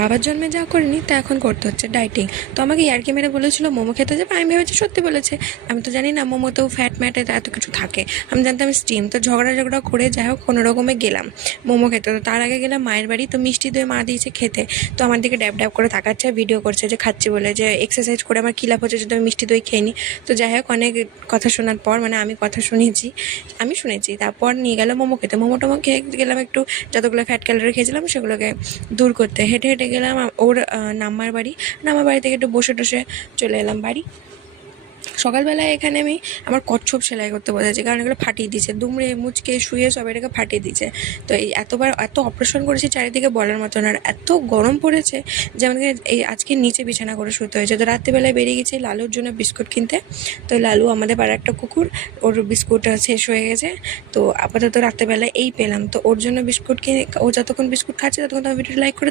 বাবার জন্মে যা করিনি তা এখন করতে হচ্ছে, ডাইটিং। তো আমাকে ইয়ার্কি মেরে বলেছিল মোমো খেতে যাবে, আমি ভেবেছি সত্যি বলেছে। আমি তো জানি না মোমোতেও ফ্যাট ম্যাট এত কিছু থাকে, আমি জানতাম স্টিম। তো ঝগড়া করে যাই হোক কোনো রকমে গেলাম মোমো খেতে। তো তার আগে গেলাম মায়ের বাড়ি, তো মিষ্টি দই মা দিয়েছে খেতে। তো আমার দিকে ড্যাব ড্যাব করে তাকাচ্ছে, ভিডিও করছে যে খাচ্ছি বলে, যে এক্সারসাইজ করে আমার কী লাভ হচ্ছে যদি আমি মিষ্টি দই খেয়ে নিই। তো যাই হোক অনেক কথা শোনার পর, মানে আমি কথা শুনেছি, তারপর নিয়ে গেল মোমো খেতে। মোমো টোমো খেয়ে গেলাম একটু, যতগুলো ফ্যাট ক্যালোরি খেয়েছিলাম সেগুলোকে দূর করতে। হেঁটে হেঁটে গেলাম ওর নাম্মার বাড়ি থেকে একটু বসে টসে চলে এলাম বাড়ি। সকালবেলায় এখানে আমি আমার কচ্ছপ সেলাই করতে বসেছি, কারণ এগুলো ফাটিয়ে দিয়েছে, দুমড়ে মুচকে শুয়ে সব এটাকে ফাটিয়ে দিয়েছে। তো এই এত অপারেশন করেছি চারিদিকে বলার মতন, আর এত গরম পড়েছে যে আমাকে এই আজকে নিচে বিছানা করে শুতে হয়েছে। তো রাত্রিবেলায় বেরিয়ে গেছি লালুর জন্য বিস্কুট কিনতে। তো লালু আমাদের পাড়ার একটা কুকুর, ওর বিস্কুট শেষ হয়ে গেছে। তো আপাতত রাত্রিবেলায় এই পেলাম, তো ওর জন্য বিস্কুট কিনে ও যতক্ষণ বিস্কুট খাচ্ছে ততক্ষণ তো ভিডিওটা লাইক করে